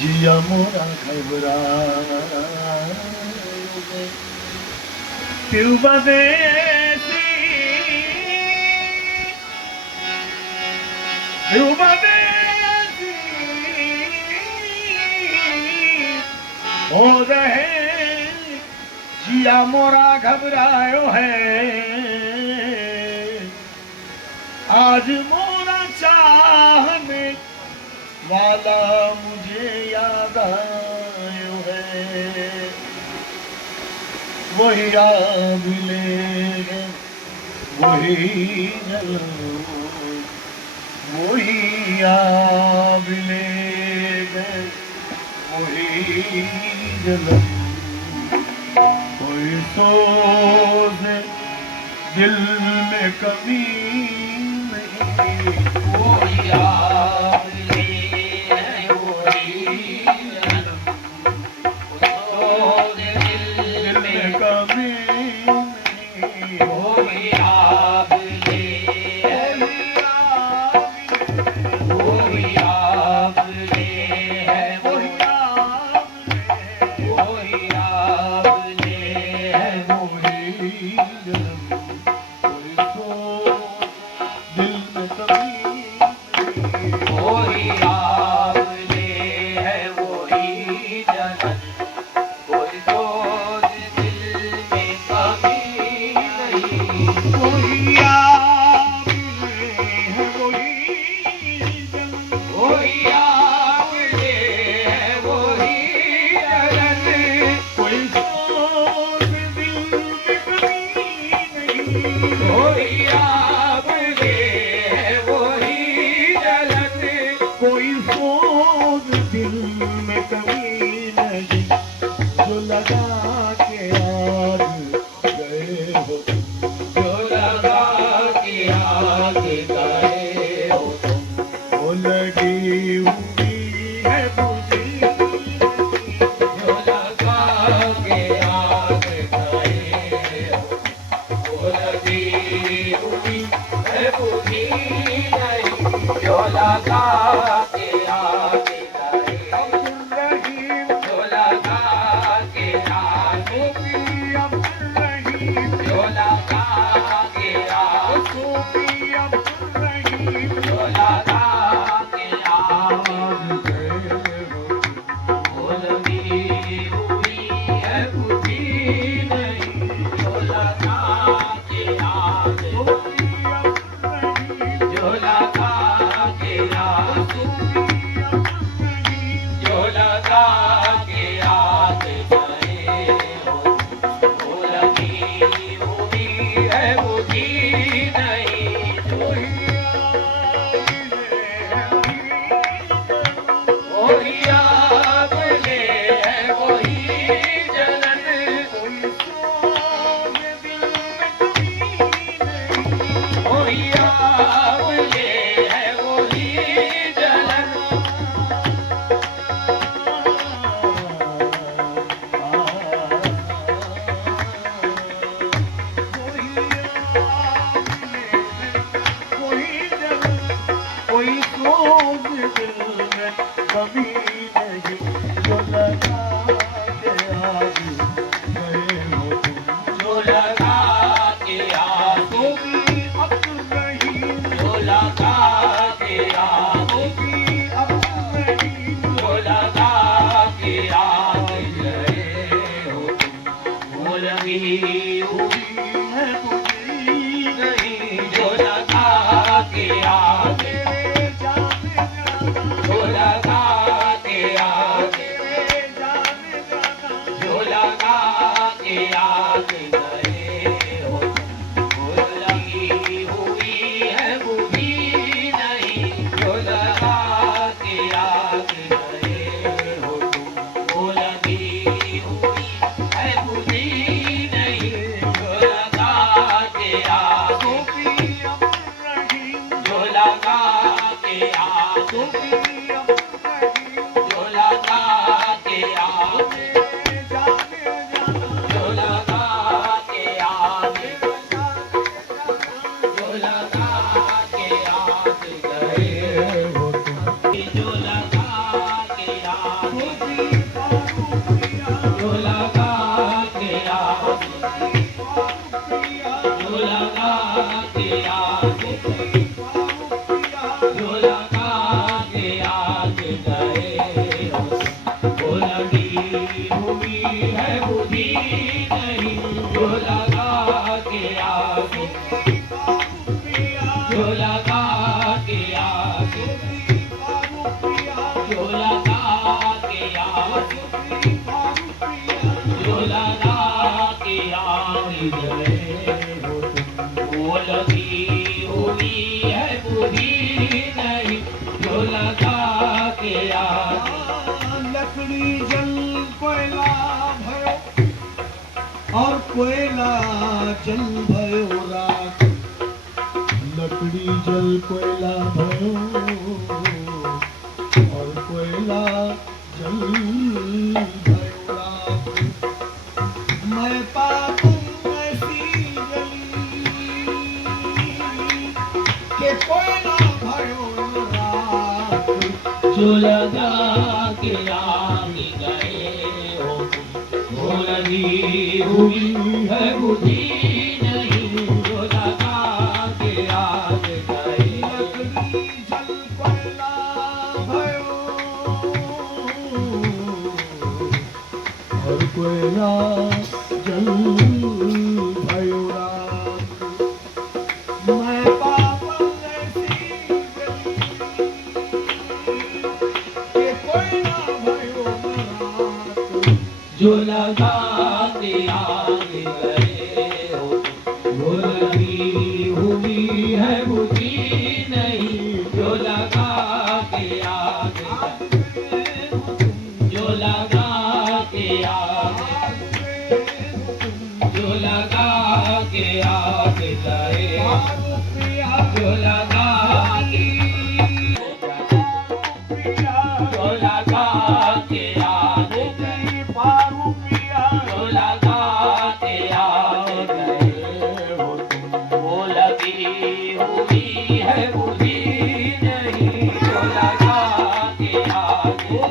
जिया मोरा घबरा क्यों बदेसी क्यों बदेसी हो रहे जिया मोरा घबरायो है आज मोरा चाहने वाला मुझे याद आयो है वही याद ले गए वही वही याद ले गए वही जलम कोई सोच दिल में कमी नहीं वही याद के आगे जो लगा के आगे गए हो वो लगी हुई है बुद्धि नहीं जो लगा के आगे जो लगा के आगे जो लगा के आगे जो लगा के आगे गए हो वो लगी हुई है बुद्धि नहीं जो लगा के आगे लकड़ी जल कोयला भयो और कोयला जल भयो राख लकड़ी जल कोयला भयो और कोयला जल भयो राख मैं पापूं ऐसी जली के कोयला भयो राख जो लगा के आगे गए हो वो लगी हुई है बुद्धि नहीं जो लगा के आगे गए लकड़ी जल कोयला भयो और कोयला जल भयो राख मैं पापन ऐसी के कोयला भयो राख जो लगा के आगे गए हो वो लगी हुई है बुद्धि नहीं जो लगा के आगे जो लगा के आगे जो लगा के आगे गए जो लगा के जो लगा के आगे जो लगा के आगे गए हो वो लगी हुई है बुद्धि नहीं जो लगा के आगे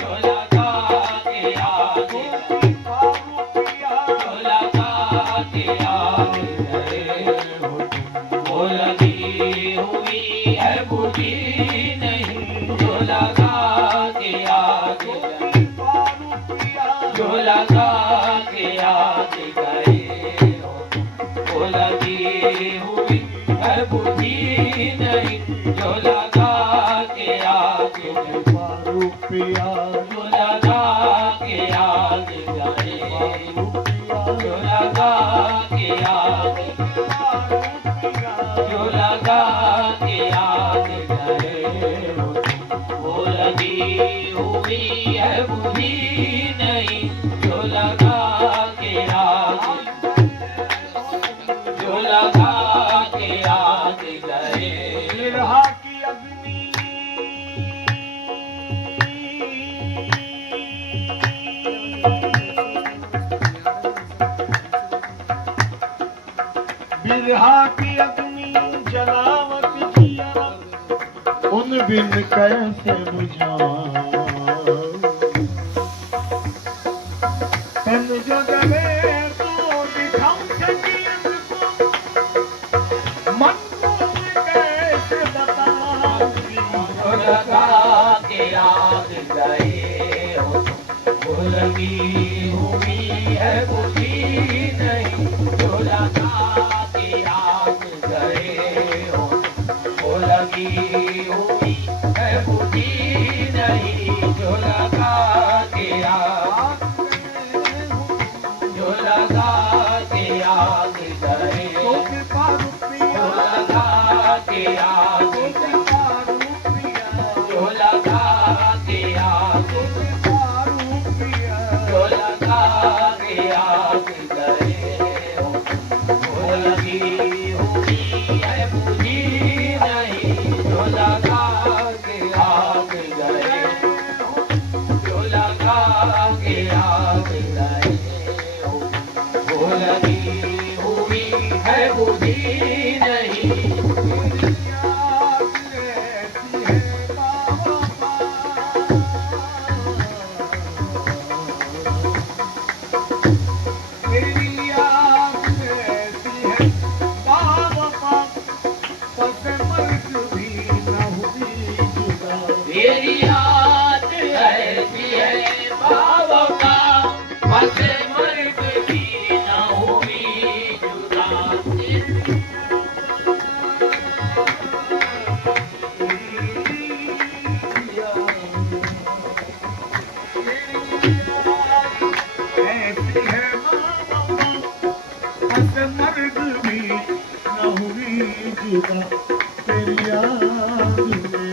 जो लगा के आगे जो लगा के आगे गए हो वो लगी हुई है बुद्धि नहीं जो लगा के आगे जो लगा के आगे गए हो वो लगी हुई है बुद्धि नहीं जो लगा के आगे रुपया जो लगा के आगे गए जो लगा के आगे जो लगा के आगे गए हो वो लगी हुई है बुद्धि नहीं जो लगा के आगे जो लगा के आगे गए बिरहा की अग्नि बिरहा की अग्नि जलावत किया उन बिन कैसे बुझाऊं तन जो जले तो दिखाऊं सकियत को मन को कैसे बताऊं जो लगा के आगे गए हो वो लगी हुई है बुद्धि नहीं जो लगा के आगे गए हो वो लगी हुई है बुद्धि नहीं जो लगा के आगे जो लगा के आगे गए तो कृपा रुपया जो लगा के आगे कृपा रुपया जो लगा के आगे कृपा रुपया जो लगा के आगे गए हो वो लगी हुई है बुद्धि नहीं जो लगा के आगे गए जो लगा के आगे गए हो वो लगी हुई है बुद्धि नहीं मेरी याद ऐसी है जुदा तेरी याद में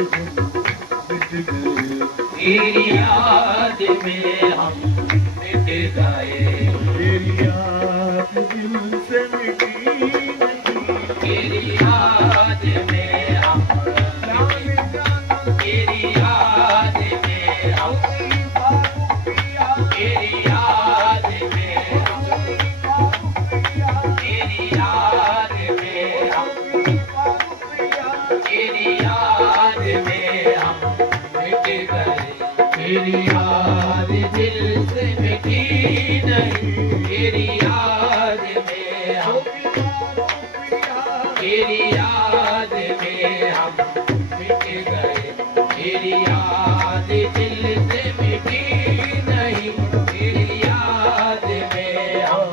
मिट गए तेरी याद में हम मिट गए तेरी याद दिल से मिटी नहीं तेरी याद में हम जाने जाना तेरी याद में हम तेरी बातों पिया तेरी याद में हम तेरी बातों पिया तेरी याद में हम तेरी बातों पिया तेरी याद में हम मिट गए तेरी याद दिल से मिटी नहीं तेरी याद में हम तेरी याद में हम मिट गए तेरी याद दिल से मिटी नहीं तेरी याद में हम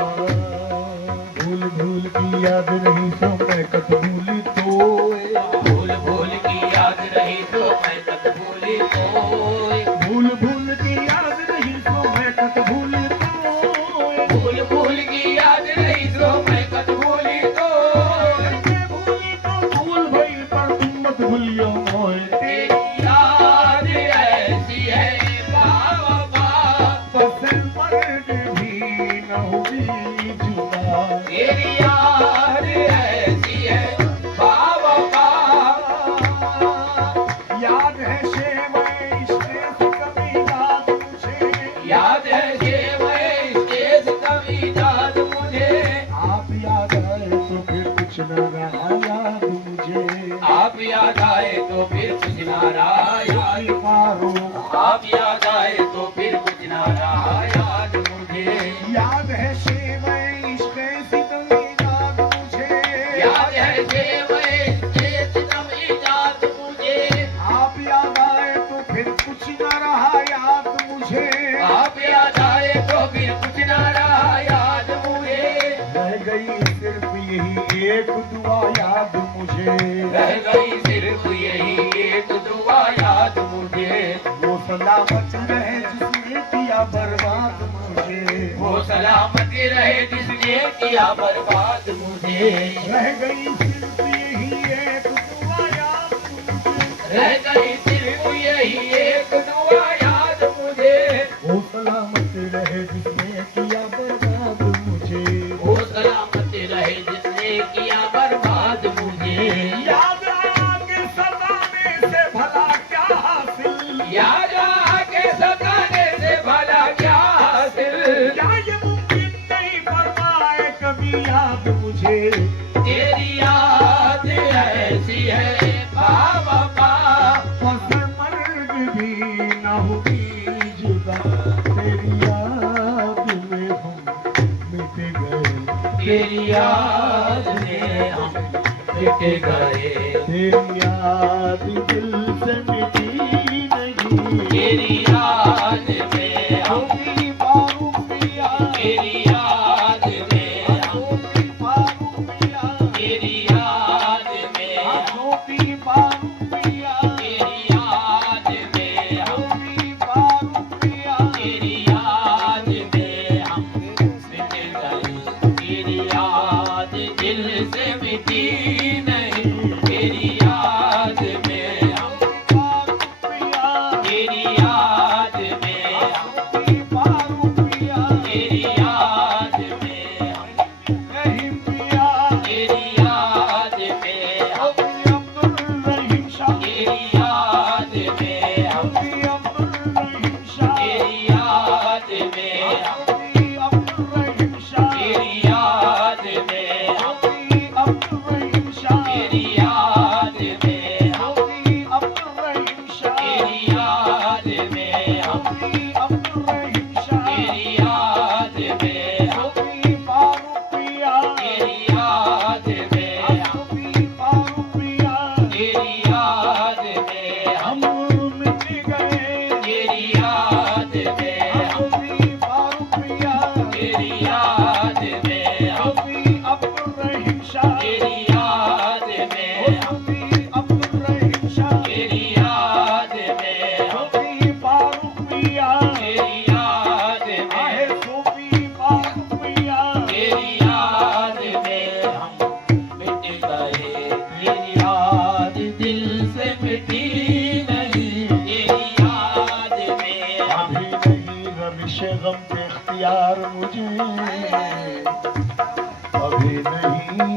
भूल भूल की याद नहीं सो मैं कत भूली तो भूल भूल की याद रही तो मैं कत भूली तो भूल भूल की याद नहीं सो मैं कत भूली तो भूल भूल की याद रही तो मैं कत भूली तो मैं भूली तो भूल भई पर तुम मत भूलियो मोए तेरी याद ऐसी है बाबा पसे मर्द भी न हुई जुदा तेरी याद ऐसी है बाबा याद है शेव इसके कभी याद मुझे याद है कि मैं स्टेज कभी याद मुझे आप याद आए तो फिर कुछ न रहा याद मुझे आप याद आए तो फिर कुछ ना रहा याद मारो आप याद आए तो फिर कुछ ना रहा याद मुझे याद है शेव इसके सितम याद मुझे याद है कि मैं स्टेज कभी याद मुझे आप याद आए तो फिर कुछ न रहा याद मुझे आप याद आए तो फिर कुछ ना रहा याद मुझे रह गई सिर्फ यही एक दुआ याद मुझे रह गई सिर्फ यही एक दुआ याद मुझे वो सलामत रहे जिसने किया बर्बाद मुझे वो सलामती रहे जिसने किया बर्बाद मुझे रह गई सिर्फ यही एक दुआ याद मुझे रह गई सिर्फ यही एक दुआ याद मुझे वो सलामत रहे जिसने किया बर्बाद मुझे वो सलामती रहे जिसने किया बर्बाद मुझे याद आके सताने से भला क्या हासिल याद आके सताने से भला क्या हासिल क्या ये मुमकिन नहीं फरमाए कभी याद मुझे तेरी याद ऐसी है बाबा पस मर्ग भी न हुई जुदा तेरी याद में हम मिट गए तेरी याद में हम मिट गए तेरी याद दिल से मिटी नहीं तेरी याद में हम होगी बारू पिया तेरी याद में हम होगी बारू पिया तेरी याद में हम होगी बारू पिया तेरी याद में हम होगी बारू पिया तेरी याद में हम मिट गए तेरी याद दिल से मिटी नहीं तेरी याद में हम बारू पिया तेरी याद में हम होगी बारू पिया तेरी याद में हम नहीं पिया तेरी याद में हम होगी अब्दुल रहीम शाह तेरी याद में हम होगी अब्दुल रहीम शाह तेरी याद में हम होगी अब्दुल रहीम शाह तेरी याद में हम होगी अब्दुल रहीम शाह तेरी याद में हम होगी अब्दुल रहीम शाह तेरी याद में हम होगी अब्दुल रहीम शाह तेरी याद में हम होगी फारूक पिया तेरी याद में हम होगी फारूक पिया तेरी याद में हम हम मिट गए तेरी याद में हम होगी फारूक पिया तेरी याद में हम होगी अब्दुल रहीम अभी नहीं,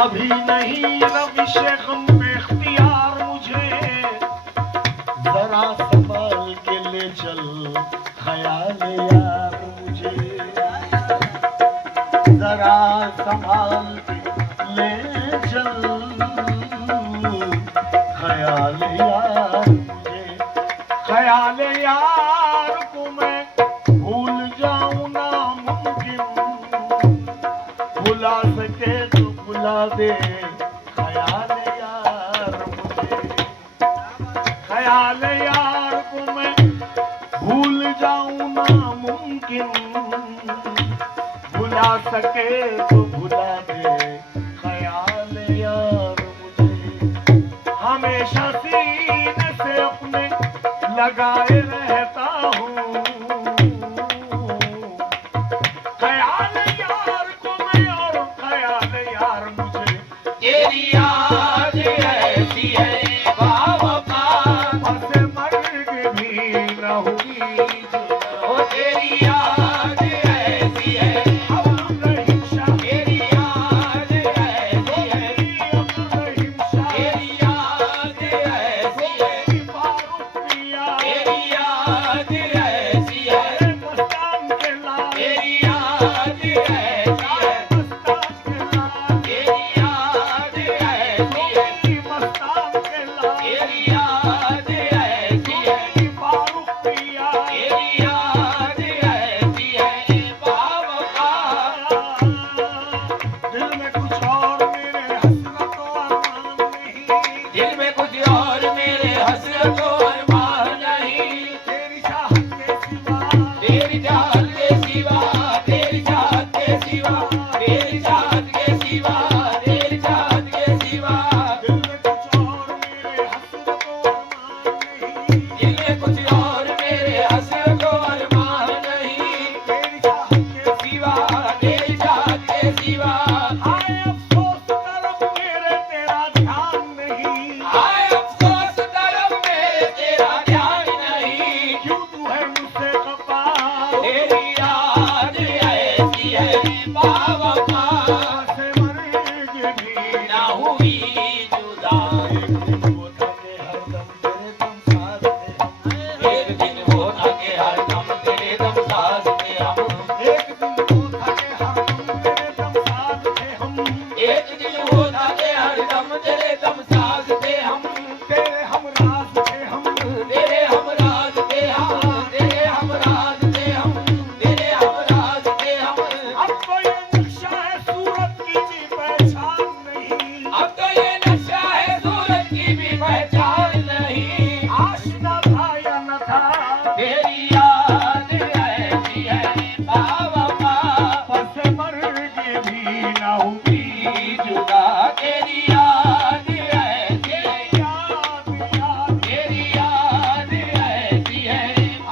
अभी नहीं रविश गम में इख्तियार मुझे, जरा संभाल के ले चल ख्याल यार मुझे, जरा संभाल के ले चल ख्याल यार मुझे, ख्याल यार को मैं भूल जाऊं नामुमकिन, भुला सके तो भुला दे ख्याल यार मुझे, ख्याल यार को मैं भूल जाऊं नामुमकिन, भुला सके तो भुला दे ख्याल यार मुझे, हमेशा सीने से अपने लगाए रहता हूँ, ख्याल यार को मैं और ख्याल यार मुझे, तेरी याद ऐसी है बावफा, बस मर्ग भी न हुई ओ तेरी याद ऐसी है, अब रहीम शाह, तेरी याद ऐसी है, रहीम शाह, तेरी याद ऐसी है, फारूक पिया, तेरी याद ऐसी है, मस्तान के लाल, तेरी याद ऐसी है, मस्तान के लाल, तेरी याद ऐसी है, मस्तान के लाल, तेरी याद ऐसी है, फारूक पिया, तेरी याद ऐसी है बावफा, दिल में कुछ और मेरे हसरत और अरमान नहीं, दिल में कुछ और मेरे हसरत और अरमान नहीं, तेरी चाहत के सिवा, तेरी चाहत के सिवा, तेरी चाहत के सिवा, तेरी चाहत के सिवा, तेरी चाहत के सिवा, दिल में कुछ और मेरे हसरत और अरमान नहीं, दिल में कुछ और मेरे हसरत और अरमान नहीं, तेरी चाहत के सिवा, तेरी चाहत के सिवा, हाय अफसोस तरफ मेरे तेरा ध्यान नहीं, आए अफसोस तरफ मेरे तेरा ध्यान नहीं, क्यों तू है मुझसे खफा, तेरी याद ऐसी है बावफा, से मर्ग भी ना हुई जुदा, एक दिन वो था कि हर दम तेरे दम साथ थे हम, एक दिन वो था के एक दिन वो था कि हर दम तेरे दम साथ थे हम, एक दिन वो था के हर दम तेरे दम साज थे हम, तेरे हम राज थे हम, तेरे हम राज थे हम, तेरे हम राज थे हम, अब तो ये नक्शा है सूरत की भी पहचान नहीं, अब तो ये नक्शा है सूरत की भी पहचान नहीं, आशना था या न था, तेरी याद ऐसी है बावफा, बस मर्ग भी न हुई जुदा, तेरी याद ऐसी है, याद याद तेरी याद ऐसी है,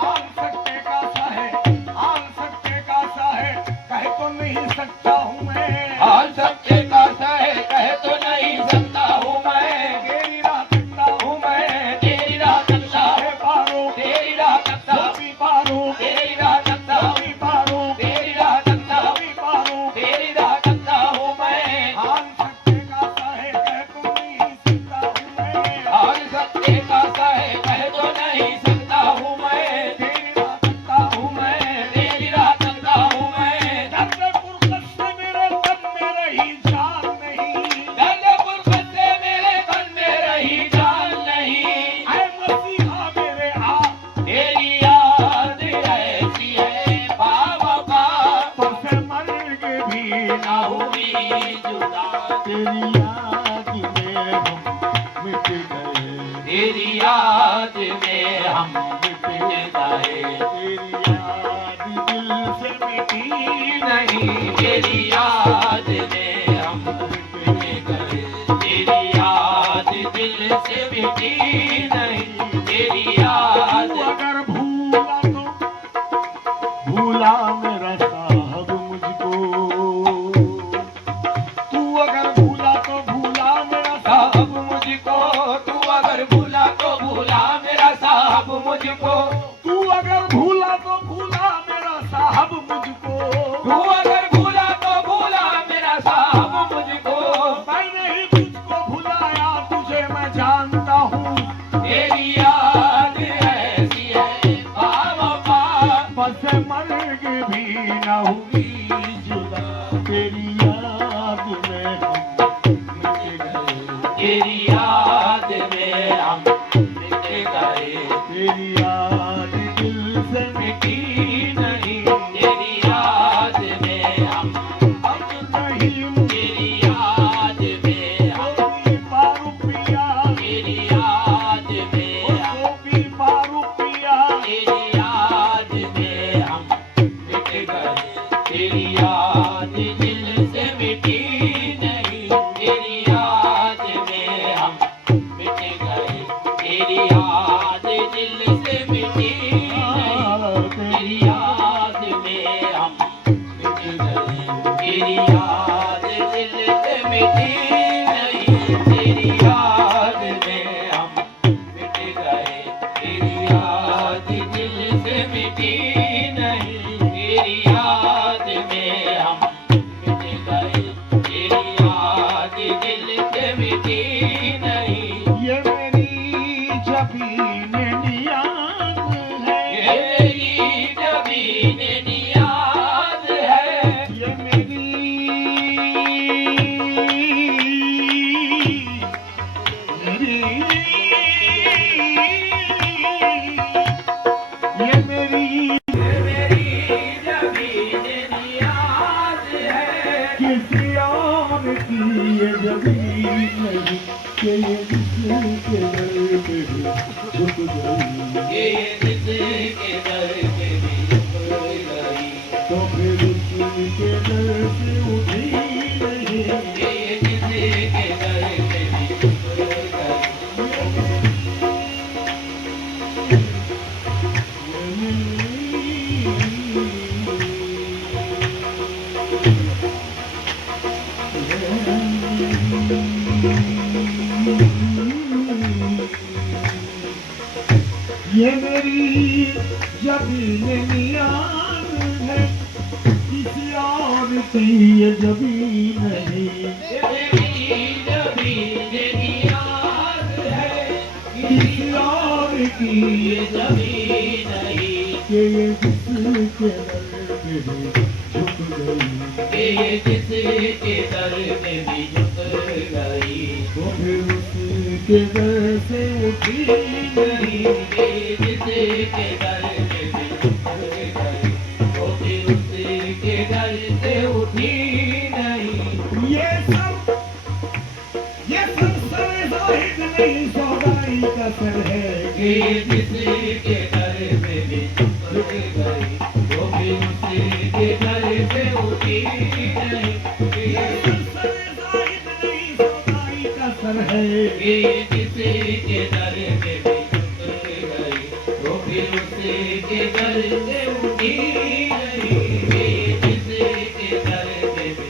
आन सकते का सा है, आन सकते का सा है, कह तो नहीं सकता हूँ मैं, हाल सबके का है कह तो नहीं सकता हूँ मैं, तेरी राह तकता हूँ मैं, तेरी राह तकता, है पारो, तेरी राह तकता, भी पारो, तेरी राह तकता, भी पारो, तेरी राह तकता, भी पारो, तेरी राह तकता हूँ मैं, आन सकते का सा है, कह तो नहीं सकता हूँ मैं, हाल सबके का है कह तो नहीं सकता हूँ मैं, तेरी राह तकता हूँ मैं, तेरी राह तकता हूँ मैं, दर्द फुरकत से मेरे तन में रही जान नहीं, दर्द फुरकत से मेरे तन में रही जान नहीं, ऐ मसीहा मेरे आ, तेरी याद ऐसी है बावफा, बस मर्ग भी न ना हुई जुदा, तेरी याद में हम मिट गए, तेरी याद में हम मिट गए, तेरी याद दिल से मिटी नहीं तेरी याद में हम मिट गए, तेरी याद दिल से मिटी नहीं, तेरी याद, तू अगर भूला तो भूला मेरा साहब मुझको, तू अगर भूला तो भूला मेरा साहब मुझको, तू अगर भूला तो भूला मेरा साहब मुझको, तू अगर भूला तो भूला याद दिल से मिटी नहीं, तेरी याद में हम मिट गए, तेरी याद दिल से मिटी नहीं, तेरी याद में हम मिट गए, तेरी याद दिल से मिटी नहीं, तेरी याद में हम मिट गए, तेरी याद दिल से मिटी नहीं, तेरी याद में हम मिट गए, तेरी याद दिल से मिटी नहीं। ये मेरी जबीन नियाज़ है, ये मेरी जबीन नियाज़ है, ये मेरी ये मेरी ये मेरी जबीन नियाज़ है, किसी और की ये जबीन नहीं कि ये जिसके दर पे भी झुक गई, ये जिसके दर पे भी झुक गई, तो फिर उसके दर से उठी नहीं। ये जिसके दर पे भी झुक गई। ये मेरी जबीन नियाज़ है, किसी और की ये जबीन नहीं, ये मेरी जबीन नियाज़ है, किसी और की ये जबीन नहीं, कि ये जिसके दर पे भी झुक गई, ये जिसके दर पे भी झुक गई, तो फिर उसके दर से उठी नहीं। ये जिसके दर पे भी झुक गई, तो फिर उसके दर से उठी नहीं। ये सब सर जाहिद नहीं, सौदाई का सर है। ये जिसके दर पे भी झुक गई, तो फिर उसके दर से उठी नहीं। ये सर जाहिद नहीं, सौदाई का सर है। ये जिसके दर पे भी झुक गई, तो फिर उसके दर से उठी नहीं। ये जिसके दर पे भी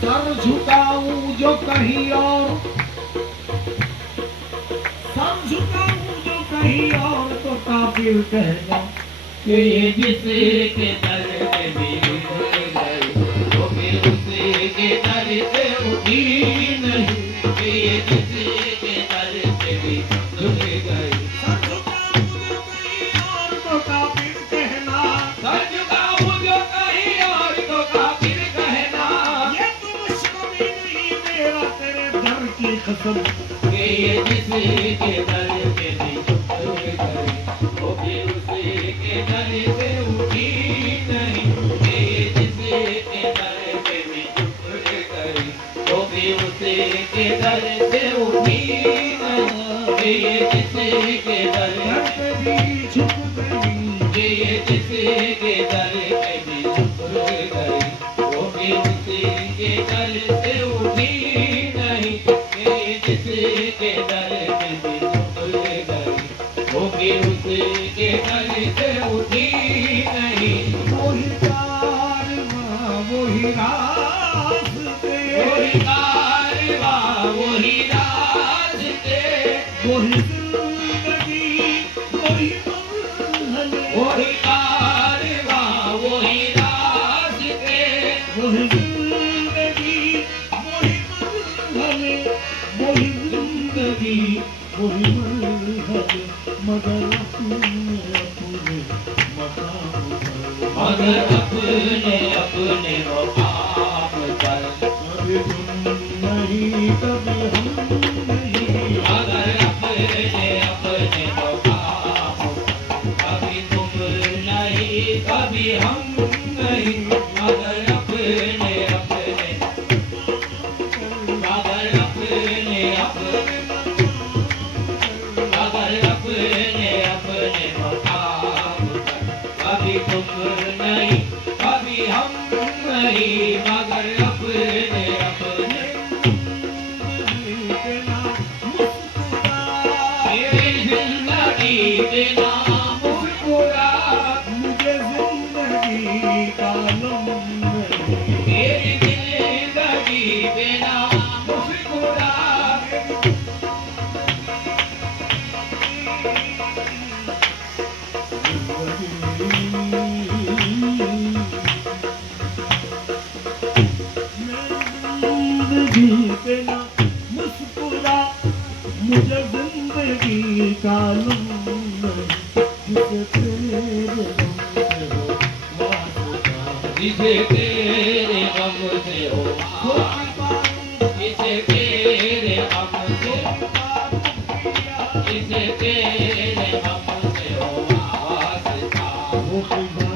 सर झुकाऊं जो कहीं और, सर झुकाऊं जो कहीं और, तो काफिर कहना ये जिसके दर पे भी झुक गई, तो फिर उसके दर से उठी नहीं। ये जिसके दर पे भी झुक गई, सर झुकाऊं जो कहीं और, तो काफिर कहना सर झुकाऊं जो कहीं और, तो काफिर कहना। ये तुम शामी नहीं मेरा तेरे दर की कसम। ये जिसके दर पे भी झुक गई, तो फिर उसके दर से उठी नहीं। ये जिसके दर पे भी झुक गई, तो फिर उसके दर से उठी नहीं। ये जिसके दर दर पे भी झुक गई, ये जिसके दर पे भी झुक गई, तो फिर उसके दर से उठी नहीं। ये जिसके दर पे भी झुक गई, तो फिर उसके दर से उठी नहीं। वही कारवां वही रास्ते, वही कारवां वही रास्ते, वही जिंदगी वही मंजिल, वही कारवां वही रास्ते, वही जिंदगी वही मंजिल, वही जिंदगी वही मंजिल, मगर अपने अपने मकाम पर, मगर अपने अपने मुकाम पर, कभी तुम नहीं कभी हम नहीं, मगर अपने अपने मुकाम पर, कभी तुम नहीं कभी हम नहीं। मगर अपने अपने, मगर अपने खुदा मुझे जिंदगी का लम नहीं जिसे तेरे गम से हो वास्ता जिसे तेरे गम से हो जिसे तेरे गम से जिसे तेरे गम से हो वास्ता वो खुदा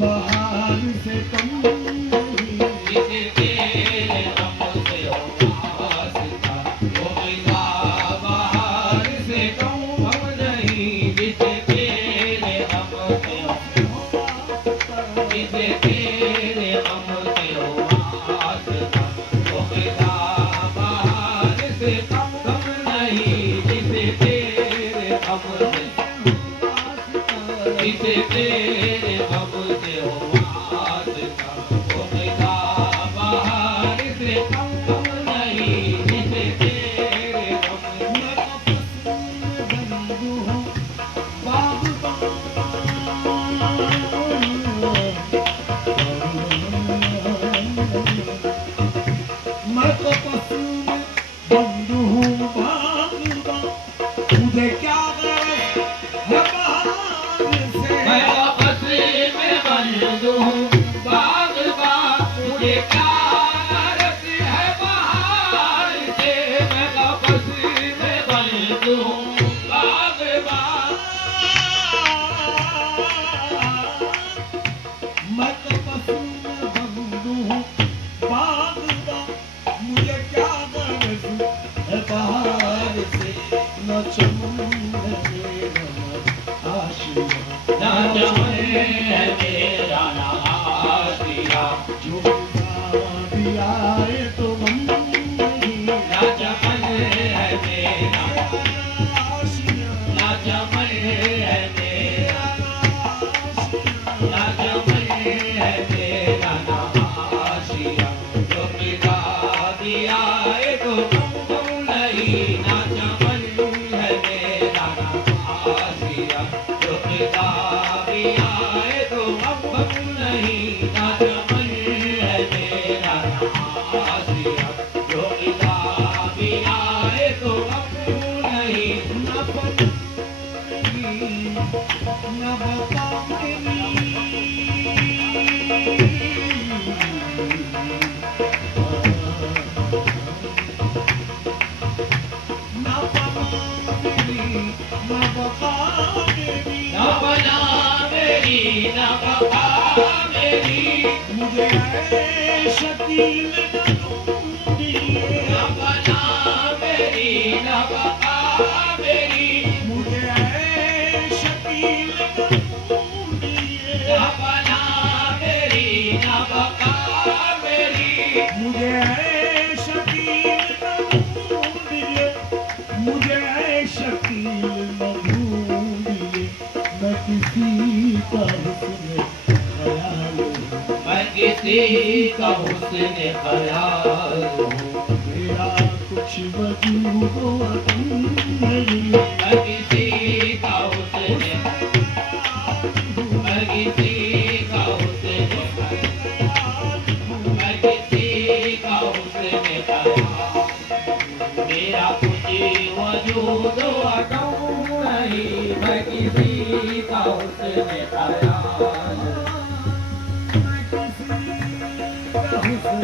बहार से कम नहीं जिसे तेरे गम से हो वास्ता वो मिला बाहर से कम हम नहीं जिसे तेरे गम से हो जिसे तेरे गम से हो वास्ता वो मिला बाहर से कम नहीं जिसे तेरे गम से जिसे तेरे गम से हो वास्ता वो मिला बाहर से कम नहीं जिसे तेरे गम से मैं तो पशु बंधु हूँ बाबा मुझे क्या गरज है बहार से मैं वापस में बंद हूँ बागबान मुझे क्या गरज है बाहर से मैं वापस में बंद हूँ बागबान मैं तो पशु बंधु हूँ बाबा मुझे क्या गरज है बहार से न चमन है मेरा आशिया ना चमन है मेरा ना आशिया जो खुदा दिया है तो गम नहीं ना चमन है मेरा आशिया ना चमन है मेरा ना चमन है मेरा ना आशिया जो पिता दिया है तो गम नहीं ना चमन है मेरा ना आशिया जो पिता दिया है तो गम नहीं ना चमन है मेरा ना आशिया जो पिता दिया है तो गम नहीं न पत्नी न बतानी न पत्नी न बतानी ना बना मेरी ना बका मेरी मुझे शकील न ढूंढिए ना बना मेरी ना बका मेरी मुझे शकील न ढूंढिए ना बना मेरी ना बका मेरी मुझे शकील न ढूंढिए मुझे शकील न ढूंढिए मैं किसी का हुस्न ख्याल हूँ मैं किसी का हुस्न ख्याल हूँ मेरा कुछ वजूद वतन नहीं मैं किसी का हुस्न मैं किसी का हुस्न मैं किसी का हुस्न ख्याल मेरा कुछ वजूद अटूट नहीं मैं किसी का हुस्न ख्याल मैं किसी का हुस्न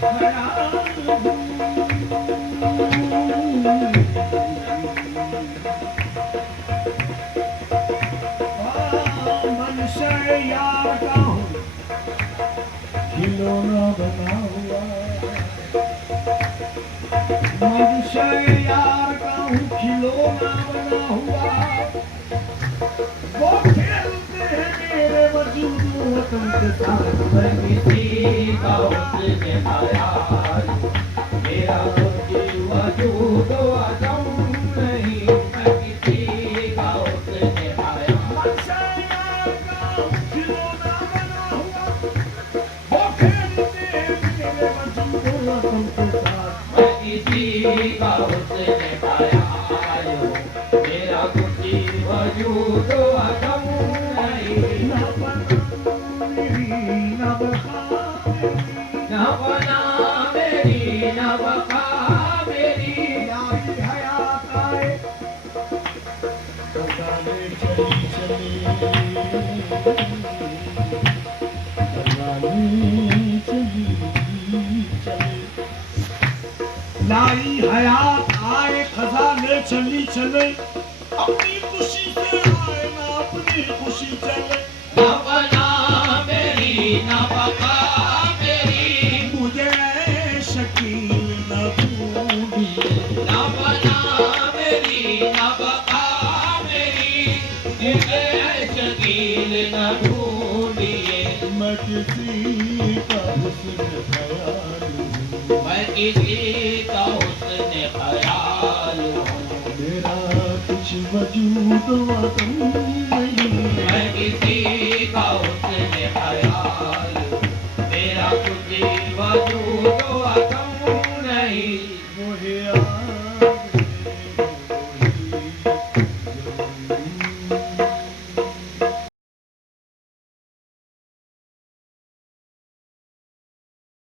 ख्याल हूँ मनशा यार का हूँ खिलौना बना हुआ मनशा यार का हूँ खिलौना बना हुआ वो खेलते हैं मेरे वजूद वतन के साथ मैं किसी का हुस्न ख्याल मेरा कुछ वजूद अटूट नहीं मैं किसी का हुस्न ख्याल मनशा यार का हूँ खिलौना बना हुआ वो खेलते हैं मेरे वजूद वतन के साथ मैं किसी का हुस्न ख्याल हूँ मेरा कुछ वजूद अटूट नहीं ना बना मेरी ना बका ना बना मेरी ना बका मेरी या हयात आए खजाने चली चले अपनी खुशी से आए ना अपनी खुशी चले न बना मेरी न बका मेरी मुझे शकील न ढूंढिए न बना मेरी न बका मेरी मुझे शकील न ढूंढिए मैं किसी का हुस्न ख्याल हूँ मैं किसी का हुस्न ख्याल हूँ मेरा कुछ वजूद वतन नहीं मैं किसी का